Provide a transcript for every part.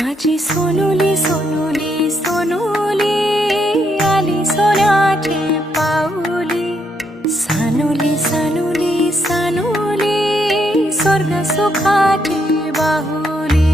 माझी सोनुली सोनुली सोनुली आली सोन्याची पाऊली सानुली सानुली सानुली स्वर्ग सुखाची बाहुली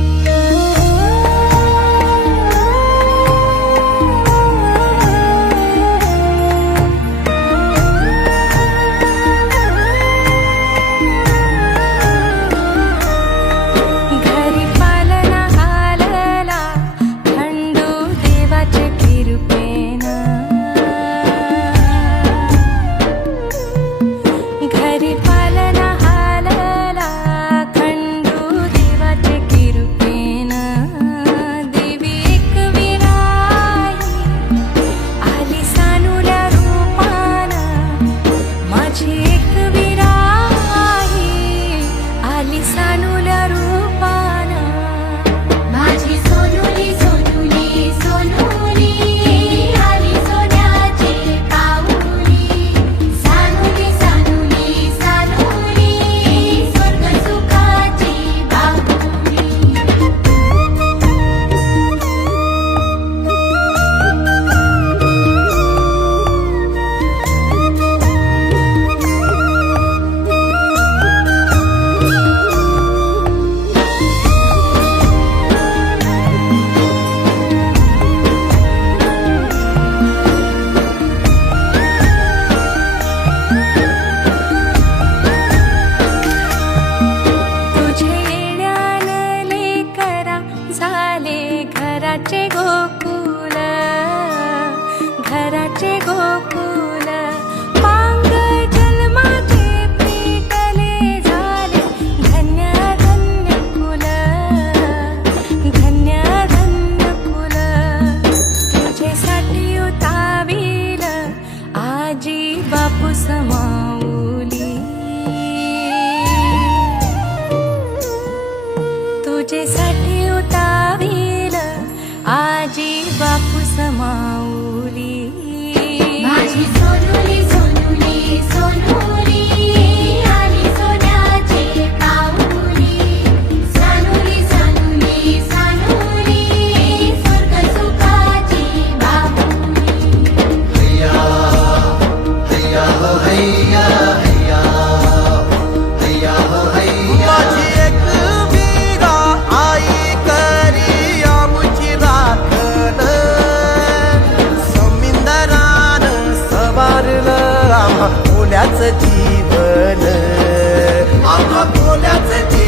घराचे गोकुल घराचे गोकुल पांग जन्माचे पेटले झाले धन्य धन्य कुल धन्य धन्य कुल तुझ्यासाठी उतावील आजी बापू समाऊली तुझ्यासाठी उतावील आजी बापू समाऊली माझी सोनुली सोनुली सोनुली आली सोन्याची पाऊली सानुली सानुली सानुली स्वर्ग सुखाची बाहुली हैया हैया हो हैया हैया हैया हो हैया माझी एक वीरा आई करी आमुची राखण समिंदरान सवारलं आम्हा कोल्याचं जीवन आम्हा कोल्याचं जीवन